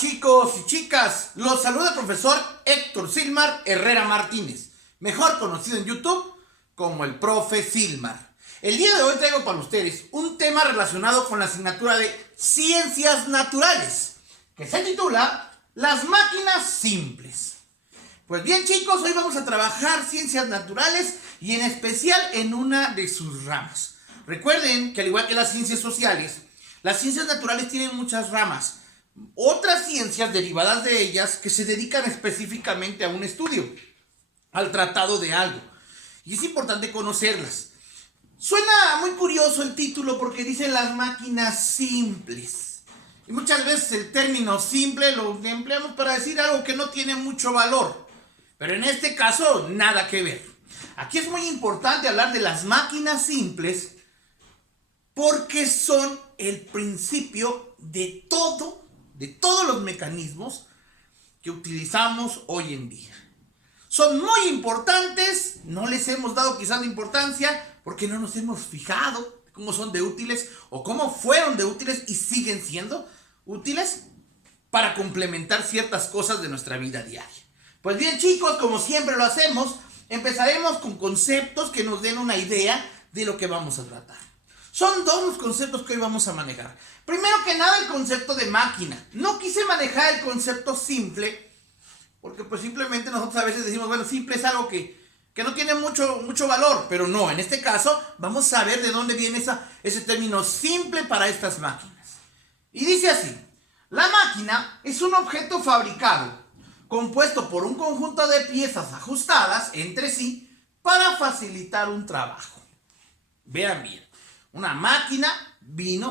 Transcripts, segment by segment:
Chicos y chicas, los saluda el profesor Héctor Silmar Herrera Martínez, mejor conocido en YouTube como el profe Silmar. El día de hoy traigo para ustedes un tema relacionado con la asignatura de Ciencias Naturales, que se titula Las máquinas simples. Pues bien chicos, hoy vamos a trabajar Ciencias Naturales y en especial en una de sus ramas. Recuerden que al igual que las ciencias sociales, las ciencias naturales tienen muchas ramas. Otras ciencias derivadas de ellas que se dedican específicamente a un estudio, al tratado de algo. Y es importante conocerlas. Suena muy curioso el título porque dice las máquinas simples. Y muchas veces el término simple lo empleamos para decir algo que no tiene mucho valor. Pero en este caso, nada que ver. Aquí es muy importante hablar de las máquinas simples porque son el principio de todos los mecanismos que utilizamos hoy en día. Son muy importantes, no les hemos dado quizás la importancia porque no nos hemos fijado cómo son de útiles o cómo fueron de útiles y siguen siendo útiles para complementar ciertas cosas de nuestra vida diaria. Pues bien chicos, como siempre lo hacemos, empezaremos con conceptos que nos den una idea de lo que vamos a tratar. Son dos los conceptos que hoy vamos a manejar. Primero que nada, el concepto de máquina. No quise manejar el concepto simple, porque pues simplemente nosotros a veces decimos, bueno, simple es algo que no tiene mucho valor, pero no, en este caso vamos a ver de dónde viene ese término simple para estas máquinas. Y dice así, la máquina es un objeto fabricado, compuesto por un conjunto de piezas ajustadas entre sí para facilitar un trabajo. Vean bien. Una máquina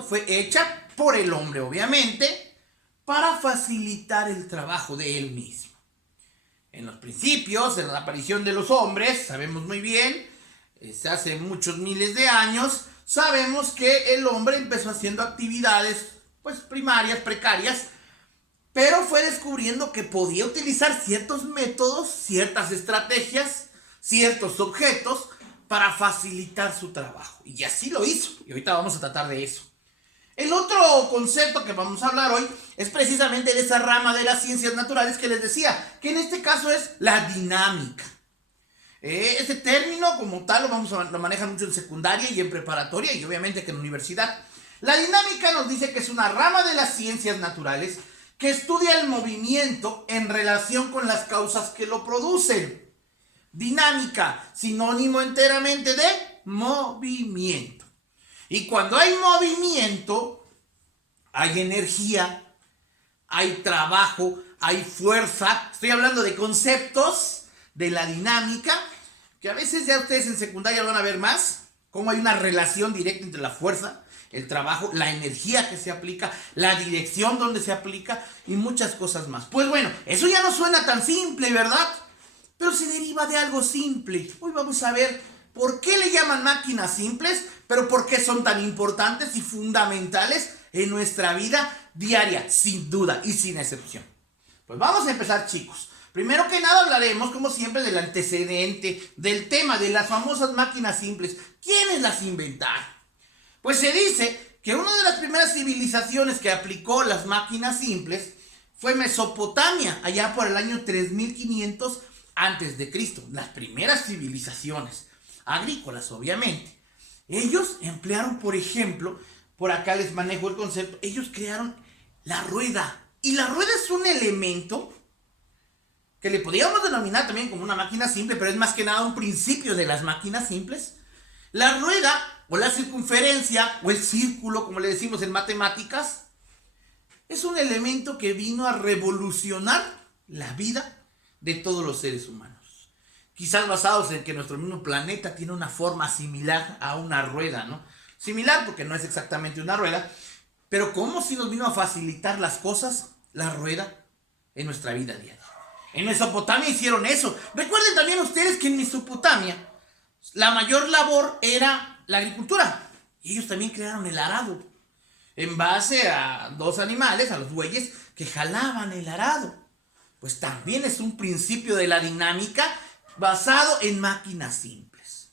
fue hecha por el hombre, obviamente, para facilitar el trabajo de él mismo. En los principios, en la aparición de los hombres, sabemos muy bien, hace muchos miles de años, sabemos que el hombre empezó haciendo actividades, pues primarias, precarias, pero fue descubriendo que podía utilizar ciertos métodos, ciertas estrategias, ciertos objetos, para facilitar su trabajo. Y así lo hizo. Y ahorita vamos a tratar de eso. El otro concepto que vamos a hablar hoy es precisamente de esa rama de las ciencias naturales que les decía, que en este caso es la dinámica. Este término como tal lo manejan mucho en secundaria y en preparatoria y obviamente que en universidad. La dinámica nos dice que es una rama de las ciencias naturales que estudia el movimiento en relación con las causas que lo producen. Dinámica, sinónimo enteramente de movimiento. Y cuando hay movimiento, hay energía, hay trabajo, hay fuerza. Estoy hablando de conceptos de la dinámica, que a veces ya ustedes en secundaria van a ver más, cómo hay una relación directa entre la fuerza, el trabajo, la energía que se aplica, la dirección donde se aplica y muchas cosas más. Pues bueno, eso ya no suena tan simple, ¿verdad? Pero se deriva de algo simple. Hoy vamos a ver por qué le llaman máquinas simples, pero por qué son tan importantes y fundamentales en nuestra vida diaria, sin duda y sin excepción. Pues vamos a empezar, chicos. Primero que nada hablaremos, como siempre, del antecedente, del tema de las famosas máquinas simples. ¿Quiénes las inventaron? Pues se dice que una de las primeras civilizaciones que aplicó las máquinas simples fue Mesopotamia, allá por el año 3500 antes de Cristo, las primeras civilizaciones agrícolas, obviamente. Ellos emplearon, por ejemplo, por acá les manejo el concepto, ellos crearon la rueda. Y la rueda es un elemento que le podríamos denominar también como una máquina simple, pero es más que nada un principio de las máquinas simples. La rueda, o la circunferencia, o el círculo, como le decimos en matemáticas, es un elemento que vino a revolucionar la vida de todos los seres humanos. Quizás basados en que nuestro mismo planeta tiene una forma similar a una rueda, ¿no? Similar porque no es exactamente una rueda, pero cómo si nos vino a facilitar las cosas la rueda en nuestra vida diaria. En Mesopotamia hicieron eso. Recuerden también ustedes que en Mesopotamia la mayor labor era la agricultura. Y ellos también crearon el arado en base a dos animales, a los bueyes, que jalaban el arado. Pues también es un principio de la dinámica basado en máquinas simples.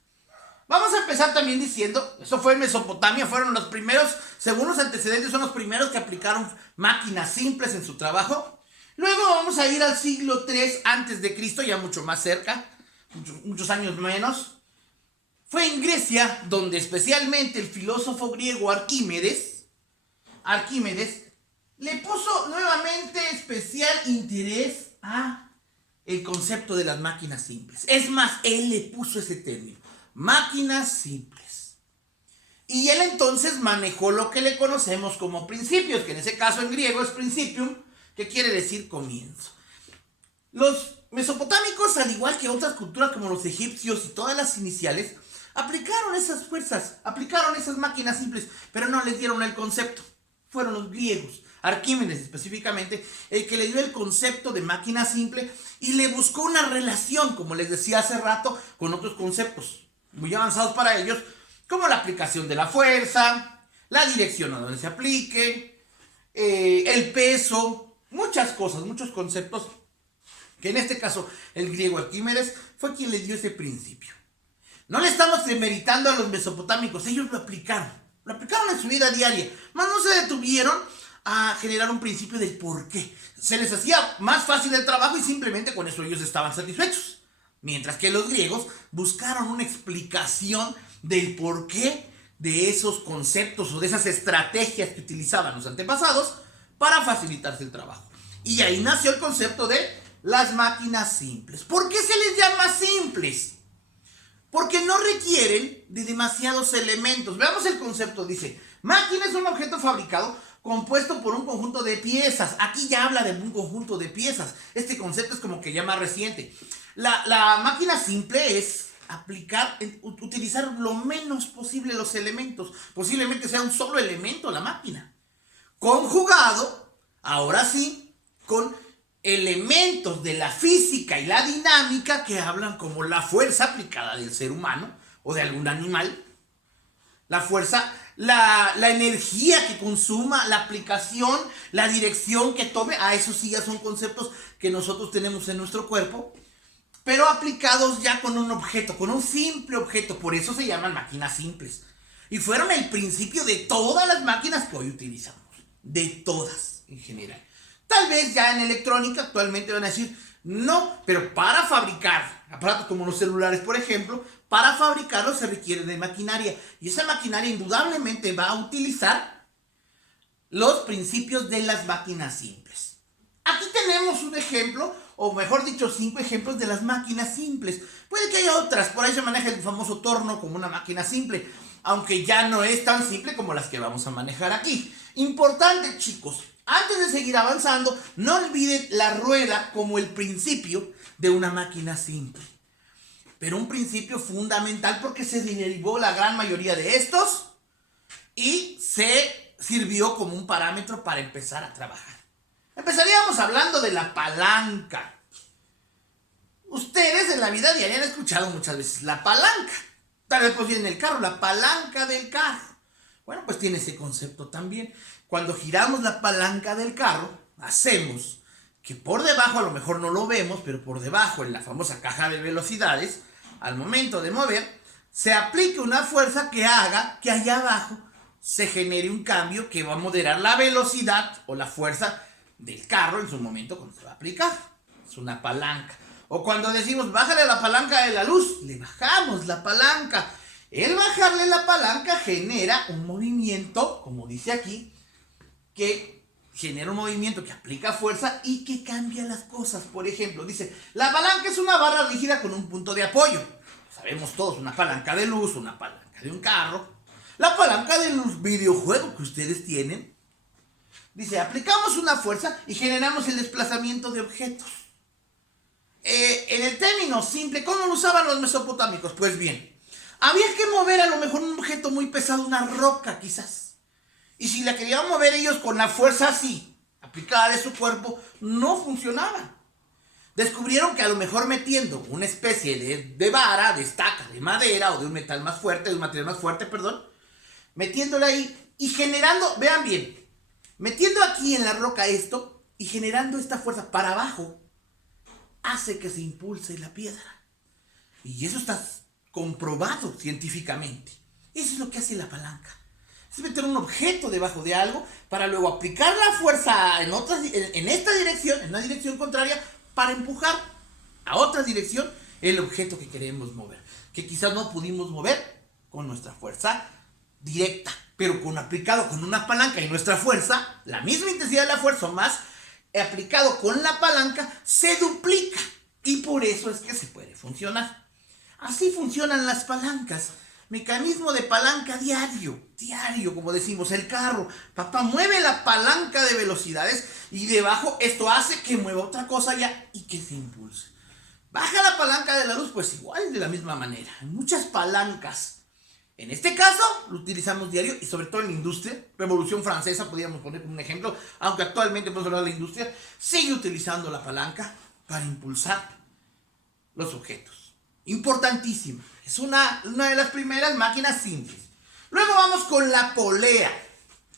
Vamos a empezar también diciendo, eso fue en Mesopotamia, fueron los primeros, según los antecedentes, son los primeros que aplicaron máquinas simples en su trabajo. Luego vamos a ir al siglo III antes de Cristo, ya mucho más cerca, muchos años menos. Fue en Grecia donde especialmente el filósofo griego Arquímedes le puso nuevamente especial interés a el concepto de las máquinas simples. Es más, él le puso ese término, máquinas simples. Y él entonces manejó lo que le conocemos como principios, que en ese caso en griego es principium, que quiere decir comienzo. Los mesopotámicos, al igual que otras culturas como los egipcios y todas las iniciales, aplicaron esas fuerzas, aplicaron esas máquinas simples, pero no les dieron el concepto. Fueron los griegos, Arquímedes específicamente, el que le dio el concepto de máquina simple y le buscó una relación, como les decía hace rato, con otros conceptos muy avanzados para ellos, como la aplicación de la fuerza, la dirección a donde se aplique, el peso, muchas cosas, muchos conceptos, que en este caso el griego Arquímedes fue quien le dio ese principio. No le estamos demeritando a los mesopotámicos, ellos lo aplicaron en su vida diaria, mas no se detuvieron a generar un principio del por qué. Se les hacía más fácil el trabajo y simplemente con eso ellos estaban satisfechos. Mientras que los griegos buscaron una explicación del porqué de esos conceptos o de esas estrategias que utilizaban los antepasados para facilitarse el trabajo. Y ahí nació el concepto de las máquinas simples. ¿Por qué se les llama simples? Porque no requieren de demasiados elementos. Veamos el concepto. Dice, máquina es un objeto fabricado compuesto por un conjunto de piezas. Aquí ya habla de un conjunto de piezas. Este concepto es como que ya más reciente. La máquina simple es utilizar lo menos posible los elementos. Posiblemente sea un solo elemento la máquina. Conjugado, ahora sí, con elementos de la física y la dinámica que hablan como la fuerza aplicada del ser humano o de algún animal. La fuerza, la energía que consuma, la aplicación, la dirección que tome. Eso sí ya son conceptos que nosotros tenemos en nuestro cuerpo, pero aplicados ya con un objeto, con un simple objeto. Por eso se llaman máquinas simples. Y fueron el principio de todas las máquinas que hoy utilizamos. De todas, en general. Tal vez ya en electrónica actualmente van a decir, no, pero para fabricar aparatos como los celulares, por ejemplo, para fabricarlos se requiere de maquinaria. Y esa maquinaria indudablemente va a utilizar los principios de las máquinas simples. Aquí tenemos un ejemplo, o mejor dicho, 5 ejemplos de las máquinas simples. Puede que haya otras, por ahí se maneja el famoso torno como una máquina simple, aunque ya no es tan simple como las que vamos a manejar aquí. Importante, chicos, antes de seguir avanzando, no olviden la rueda como el principio de una máquina simple. Pero un principio fundamental porque se derivó la gran mayoría de estos y se sirvió como un parámetro para empezar a trabajar. Empezaríamos hablando de la palanca. Ustedes en la vida diaria han escuchado muchas veces la palanca. Tal vez pues viene el carro, la palanca del carro. Bueno, pues tiene ese concepto también. Cuando giramos la palanca del carro, hacemos que por debajo, a lo mejor no lo vemos, pero por debajo en la famosa caja de velocidades, al momento de mover, se aplique una fuerza que haga que allá abajo se genere un cambio que va a moderar la velocidad o la fuerza del carro en su momento cuando se va a aplicar. Es una palanca. O cuando decimos, bájale la palanca de la luz, le bajamos la palanca. El bajarle la palanca genera un movimiento, como dice aquí, que genera un movimiento que aplica fuerza y que cambia las cosas. Por ejemplo, dice, la palanca es una barra rígida con un punto de apoyo. Sabemos todos, una palanca de luz, una palanca de un carro, la palanca del videojuego que ustedes tienen. Dice, aplicamos una fuerza y generamos el desplazamiento de objetos. En el término simple, ¿cómo lo usaban los mesopotámicos? Pues bien, había que mover a lo mejor un objeto muy pesado, una roca quizás. Y si la querían mover ellos con la fuerza así, aplicada de su cuerpo, no funcionaba. Descubrieron que a lo mejor metiendo una especie de vara, de estaca, de madera o de un metal más fuerte, de un material más fuerte, metiéndola ahí y generando, vean bien, metiendo aquí en la roca esto y generando esta fuerza para abajo, hace que se impulse la piedra. Y eso está comprobado científicamente. Eso es lo que hace la palanca. Es meter un objeto debajo de algo para luego aplicar la fuerza en esta dirección, en una dirección contraria, para empujar a otra dirección el objeto que queremos mover, que quizás no pudimos mover con nuestra fuerza directa, pero aplicado con una palanca y nuestra fuerza, la misma intensidad de la fuerza más aplicado con la palanca, se duplica, y por eso es que se puede funcionar. Así funcionan las palancas. Mecanismo de palanca diario, como decimos, el carro. Papá mueve la palanca de velocidades y debajo esto hace que mueva otra cosa ya y que se impulse. Baja la palanca de la luz, pues igual, de la misma manera. Hay muchas palancas. En este caso, lo utilizamos diario y sobre todo en la industria. Revolución Francesa, podríamos poner como un ejemplo, aunque actualmente podemos hablar de la industria, sigue utilizando la palanca para impulsar los objetos. Importantísima. Es una de las primeras máquinas simples. Luego vamos con la polea.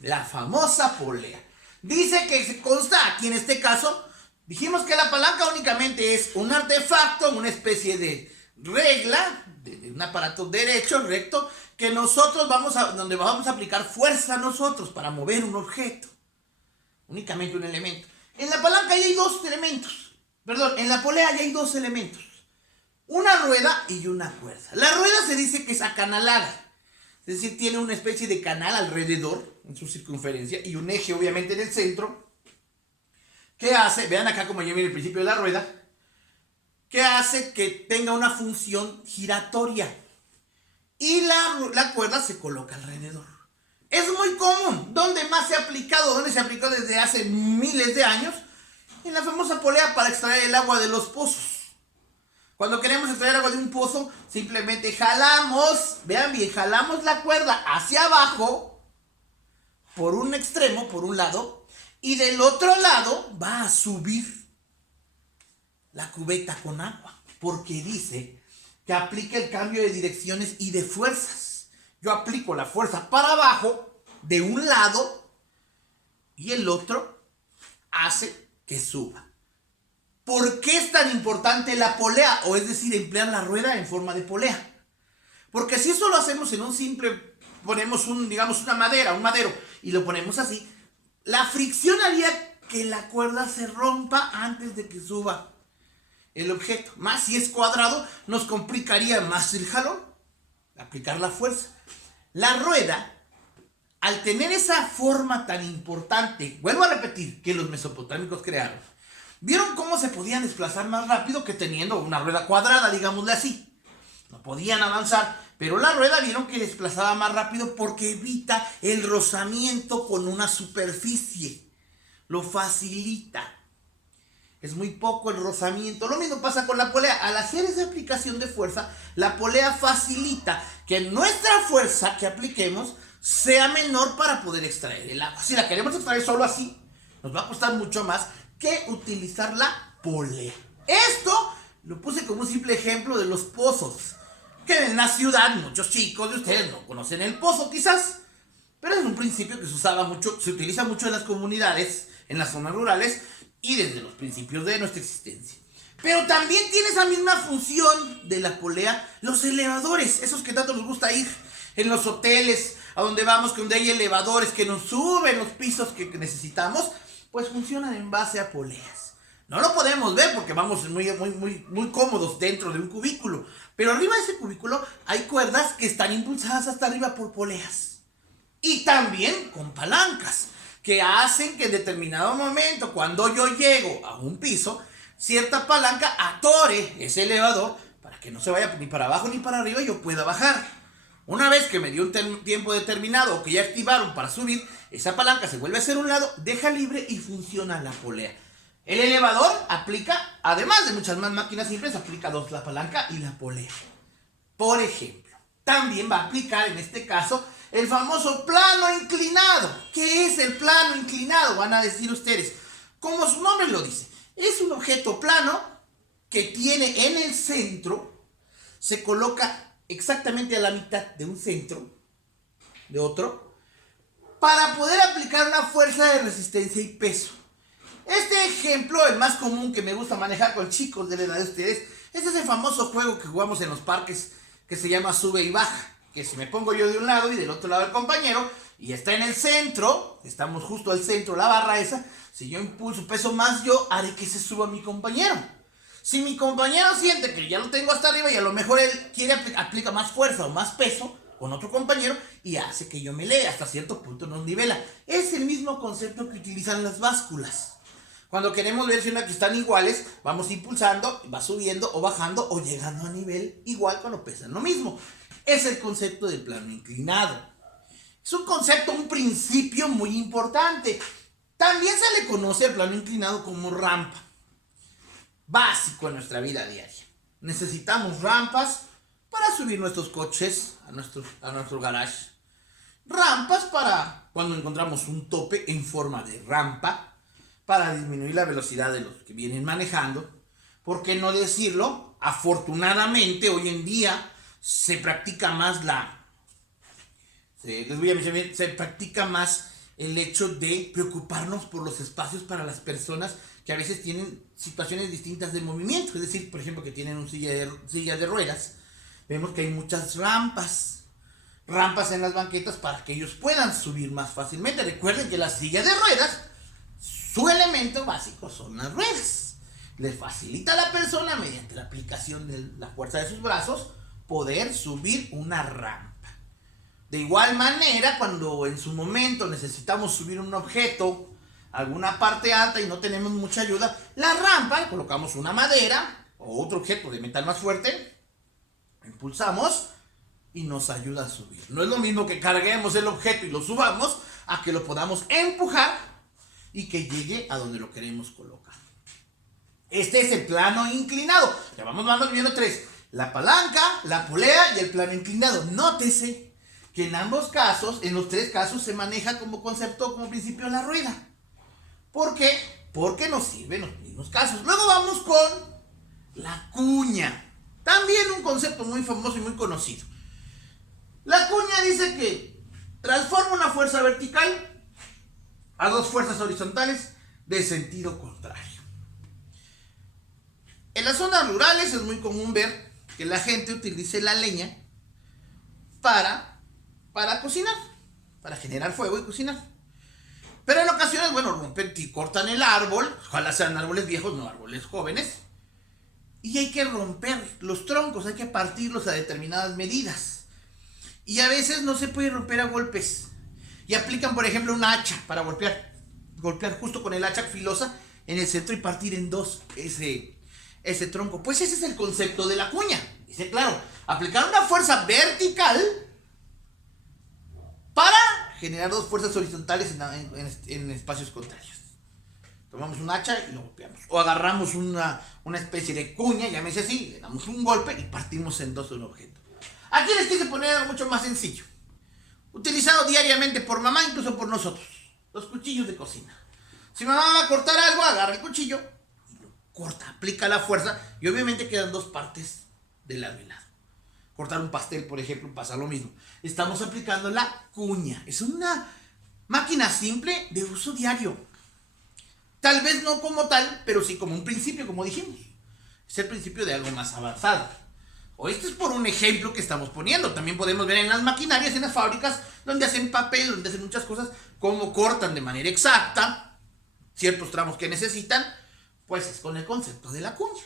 La famosa polea. Dice que se consta aquí en este caso. Dijimos que la palanca únicamente es un artefacto, una especie de regla, de un aparato derecho, recto, que nosotros donde vamos a aplicar fuerza nosotros para mover un objeto. Únicamente un elemento. En la palanca ya hay dos elementos. Perdón, en la polea ya hay dos elementos. Una rueda y una cuerda. La rueda se dice que es acanalada. Es decir, tiene una especie de canal alrededor, en su circunferencia, y un eje obviamente en el centro. ¿Qué hace? Vean acá como ya viene el principio de la rueda. ¿Qué hace? Que tenga una función giratoria. Y la cuerda se coloca alrededor. Es muy común. ¿Dónde más se ha aplicado? ¿Dónde se aplicó desde hace miles de años? En la famosa polea para extraer el agua de los pozos. Cuando queremos extraer agua de un pozo, simplemente jalamos, vean bien, jalamos la cuerda hacia abajo, por un extremo, por un lado, y del otro lado va a subir la cubeta con agua, porque dice que aplica el cambio de direcciones y de fuerzas. Yo aplico la fuerza para abajo, de un lado, y el otro hace que suba. ¿Por qué es tan importante la polea? O es decir, emplear la rueda en forma de polea. Porque si eso lo hacemos en un simple, ponemos una madera, un madero, y lo ponemos así, la fricción haría que la cuerda se rompa antes de que suba el objeto. Más si es cuadrado, nos complicaría más el jalón, aplicar la fuerza. La rueda, al tener esa forma tan importante, vuelvo a repetir, que los mesopotámicos crearon, ¿vieron cómo se podían desplazar más rápido que teniendo una rueda cuadrada, digámosle así? No podían avanzar, pero la rueda vieron que desplazaba más rápido porque evita el rozamiento con una superficie. Lo facilita. Es muy poco el rozamiento. Lo mismo pasa con la polea. Al hacer esa aplicación de fuerza, la polea facilita que nuestra fuerza que apliquemos sea menor para poder extraer el agua. Si la queremos extraer solo así, nos va a costar mucho más que utilizar la polea. Esto lo puse como un simple ejemplo de los pozos, que en la ciudad muchos chicos de ustedes no conocen el pozo quizás, pero es un principio que se usaba mucho, se utiliza mucho en las comunidades, en las zonas rurales y desde los principios de nuestra existencia. Pero también tiene esa misma función de la polea los elevadores, esos que tanto nos gusta ir en los hoteles, a donde vamos, donde hay elevadores que nos suben los pisos que necesitamos, pues funcionan en base a poleas. No lo podemos ver porque vamos muy cómodos dentro de un cubículo, pero arriba de ese cubículo hay cuerdas que están impulsadas hasta arriba por poleas. Y también con palancas, que hacen que en determinado momento, cuando yo llego a un piso, cierta palanca atore ese elevador para que no se vaya ni para abajo ni para arriba y yo pueda bajar. Una vez que me dio un tiempo determinado o que ya activaron para subir, esa palanca se vuelve a hacer un lado, deja libre y funciona la polea. El elevador aplica, además de muchas más máquinas simples, aplica dos, la palanca y la polea. Por ejemplo, también va a aplicar en este caso el famoso plano inclinado. ¿Qué es el plano inclinado? Van a decir ustedes. Como su nombre lo dice, es un objeto plano que tiene en el centro, se coloca exactamente a la mitad de un centro, de otro, para poder aplicar una fuerza de resistencia y peso. Este ejemplo, el más común que me gusta manejar con chicos de la edad de ustedes, es ese famoso juego que jugamos en los parques que se llama sube y baja, que si me pongo yo de un lado y del otro lado el compañero, y está en el centro, estamos justo al centro, la barra esa, si yo impulso peso más yo, haré que se suba mi compañero. Si mi compañero siente que ya lo tengo hasta arriba y a lo mejor él quiere aplica más fuerza o más peso con otro compañero y hace que yo me eleve, hasta cierto punto nos nivela. Es el mismo concepto que utilizan las básculas. Cuando queremos ver si una que están iguales, vamos impulsando, va subiendo o bajando o llegando a nivel igual cuando pesan lo mismo. Es el concepto del plano inclinado. Es un concepto, un principio muy importante. También se le conoce al plano inclinado como rampa. Básico en nuestra vida diaria. Necesitamos rampas para subir nuestros coches a nuestro garage. Rampas para cuando encontramos un tope en forma de rampa, para disminuir la velocidad de los que vienen manejando. ¿Por qué no decirlo? Afortunadamente hoy en día se practica más se practica más el hecho de preocuparnos por los espacios para las personas que a veces tienen situaciones distintas de movimiento, es decir, por ejemplo, que tienen una silla de ruedas. Vemos que hay muchas rampas en las banquetas para que ellos puedan subir más fácilmente. Recuerden que la silla de ruedas, su elemento básico son las ruedas. Le facilita a la persona, mediante la aplicación de la fuerza de sus brazos, poder subir una rampa. De igual manera, cuando en su momento necesitamos subir un objeto a alguna parte alta y no tenemos mucha ayuda, la rampa, colocamos una madera o otro objeto de metal más fuerte, impulsamos y nos ayuda a subir. No es lo mismo que carguemos el objeto y lo subamos a que lo podamos empujar y que llegue a donde lo queremos colocar. Este es el plano inclinado. Ya vamos viendo tres: la palanca, la polea y el plano inclinado. Nótese que en ambos casos, en los tres casos, se maneja como concepto, como principio, la rueda. ¿Por qué? Porque nos sirven los mismos casos. Luego vamos con la cuña. También un concepto muy famoso y muy conocido. La cuña dice que transforma una fuerza vertical a dos fuerzas horizontales de sentido contrario. En las zonas rurales es muy común ver que la gente utilice la leña para cocinar, para generar fuego y cocinar. Pero en ocasiones, rompen y cortan el árbol, ojalá sean árboles viejos, no árboles jóvenes, y hay que romper los troncos, hay que partirlos a determinadas medidas. Y a veces no se puede romper a golpes. Y aplican, por ejemplo, un hacha para golpear justo con el hacha filosa en el centro y partir en dos ese tronco. Pues ese es el concepto de la cuña. Dice, claro, aplicar una fuerza vertical para generar dos fuerzas horizontales en espacios contrarios. Tomamos un hacha y lo golpeamos. O agarramos una especie de cuña, llámese así, le damos un golpe y partimos en dos un objeto. Aquí les quise poner algo mucho más sencillo, utilizado diariamente por mamá, incluso por nosotros: los cuchillos de cocina. Si mamá va a cortar algo, agarra el cuchillo y lo corta, aplica la fuerza y obviamente quedan dos partes de lado y lado. Cortar un pastel, por ejemplo, pasa lo mismo. Estamos aplicando la cuña. Es una máquina simple de uso diario. Tal vez no como tal, pero sí como un principio, como dijimos. Es el principio de algo más avanzado. O esto es por un ejemplo que estamos poniendo. También podemos ver en las maquinarias, en las fábricas, donde hacen papel, donde hacen muchas cosas, cómo cortan de manera exacta ciertos tramos que necesitan. Pues es con el concepto de la cuña.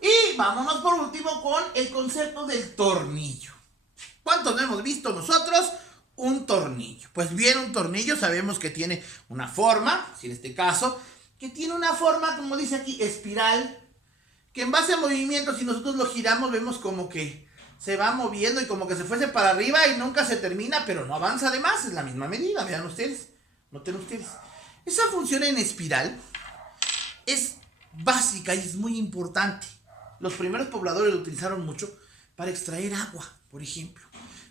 Y vámonos por último con el concepto del tornillo. ¿Cuántos no hemos visto nosotros un tornillo? Pues bien, un tornillo sabemos que tiene una forma, en este caso, que tiene una forma, como dice aquí, espiral, que en base a movimientos, si nosotros lo giramos, vemos como que se va moviendo y como que se fuese para arriba y nunca se termina, pero no avanza de más, es la misma medida, vean ustedes, noten ustedes. Esa función en espiral es básica y es muy importante. Los primeros pobladores lo utilizaron mucho para extraer agua, por ejemplo.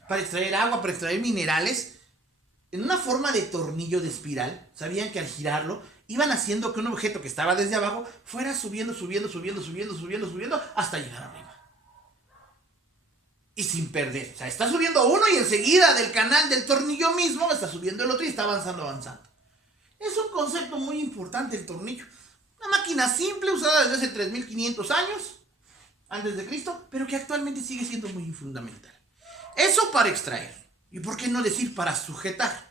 Para extraer agua, para extraer minerales. En una forma de tornillo de espiral, sabían que al girarlo, iban haciendo que un objeto que estaba desde abajo fuera subiendo hasta llegar arriba. Y sin perder. O sea, está subiendo uno y enseguida del canal del tornillo mismo está subiendo el otro y está avanzando. Es un concepto muy importante el tornillo. Una máquina simple usada desde hace 3500 años. antes de Cristo, pero que actualmente sigue siendo muy fundamental. Eso para extraer. ¿Y por qué no decir para sujetar?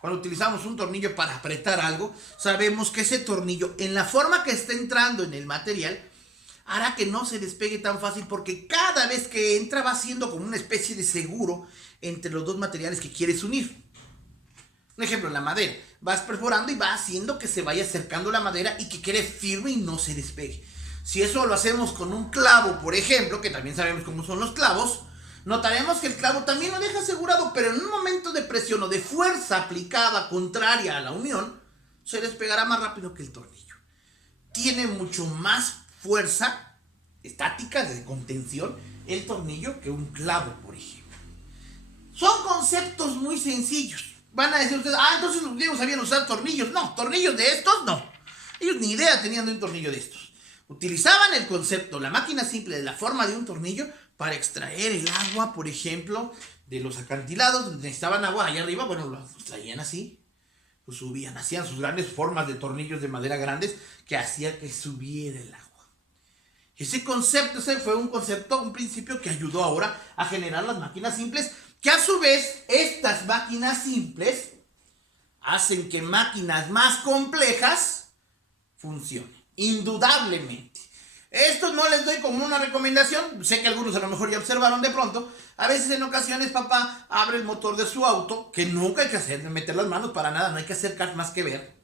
Cuando utilizamos un tornillo para apretar algo, sabemos que ese tornillo, en la forma que está entrando en el material, hará que no se despegue tan fácil, porque cada vez que entra va siendo como una especie de seguro entre los dos materiales que quieres unir. Un ejemplo, en la madera. Vas perforando y va haciendo que se vaya acercando la madera y que quede firme y no se despegue. Si eso lo hacemos con un clavo, por ejemplo, que también sabemos cómo son los clavos, notaremos que el clavo también lo deja asegurado, pero en un momento de presión o de fuerza aplicada contraria a la unión, se despegará más rápido que el tornillo. Tiene mucho más fuerza estática de contención el tornillo que un clavo, por ejemplo. Son conceptos muy sencillos. Van a decir ustedes, entonces los griegos sabían usar tornillos. No, tornillos de estos no. Ellos ni idea tenían de un tornillo de estos. Utilizaban el concepto, la máquina simple de la forma de un tornillo para extraer el agua, por ejemplo, de los acantilados donde necesitaban agua allá arriba. Bueno, los traían así, los subían, hacían sus grandes formas de tornillos de madera grandes que hacían que subiera el agua. Ese concepto, ese fue un concepto, un principio que ayudó ahora a generar las máquinas simples, que a su vez estas máquinas simples hacen que máquinas más complejas funcionen, indudablemente. Esto no les doy como una recomendación, sé que algunos a lo mejor ya observaron de pronto, a veces en ocasiones papá abre el motor de su auto, que nunca hay que hacer, meter las manos para nada, no hay que acercar más que ver.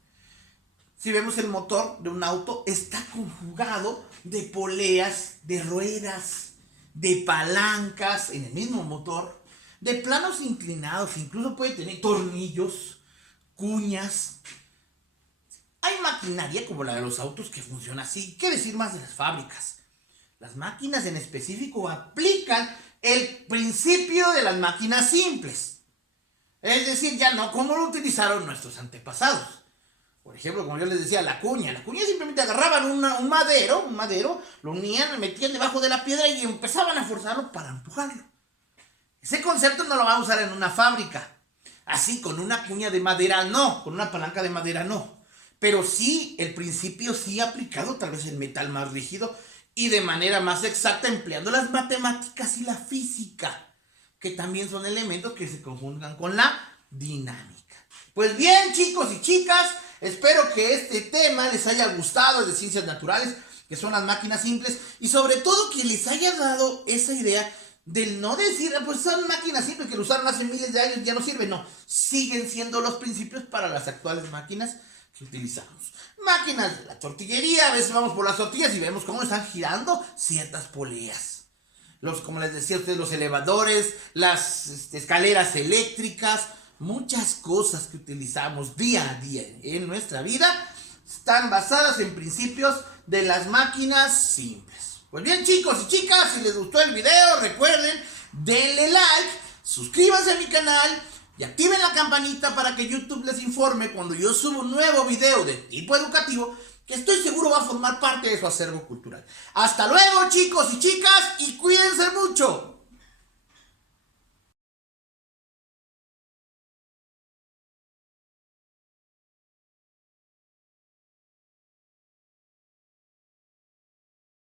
Si vemos el motor de un auto, está conjugado de poleas, de ruedas, de palancas en el mismo motor, de planos inclinados, incluso puede tener tornillos, cuñas. Hay maquinaria como la de los autos que funciona así. ¿Qué decir más de las fábricas? Las máquinas en específico aplican el principio de las máquinas simples. Es decir, ya no como lo utilizaron nuestros antepasados. Por ejemplo, como yo les decía, la cuña. La cuña simplemente agarraban un madero, lo unían, lo metían debajo de la piedra y empezaban a forzarlo para empujarlo. Ese concepto no lo vamos a usar en una fábrica. Así, con una cuña de madera no, con una palanca de madera no. Pero sí, el principio sí aplicado, tal vez en metal más rígido y de manera más exacta, empleando las matemáticas y la física, que también son elementos que se conjuntan con la dinámica. Pues bien, chicos y chicas, espero que este tema les haya gustado, de ciencias naturales, que son las máquinas simples, y sobre todo que les haya dado esa idea del no decir, pues son máquinas simples que lo usaron hace miles de años y ya no sirven. No, siguen siendo los principios para las actuales máquinas que utilizamos. Máquinas de la tortillería, a veces vamos por las tortillas y vemos cómo están girando ciertas poleas. Como les decía a ustedes, los elevadores, las escaleras eléctricas, muchas cosas que utilizamos día a día en nuestra vida están basadas en principios de las máquinas simples. Pues bien, chicos y chicas, si les gustó el video, recuerden, denle like, suscríbanse a mi canal y activen la campanita para que YouTube les informe cuando yo subo un nuevo video de tipo educativo que estoy seguro va a formar parte de su acervo cultural. Hasta luego, chicos y chicas, y cuídense mucho.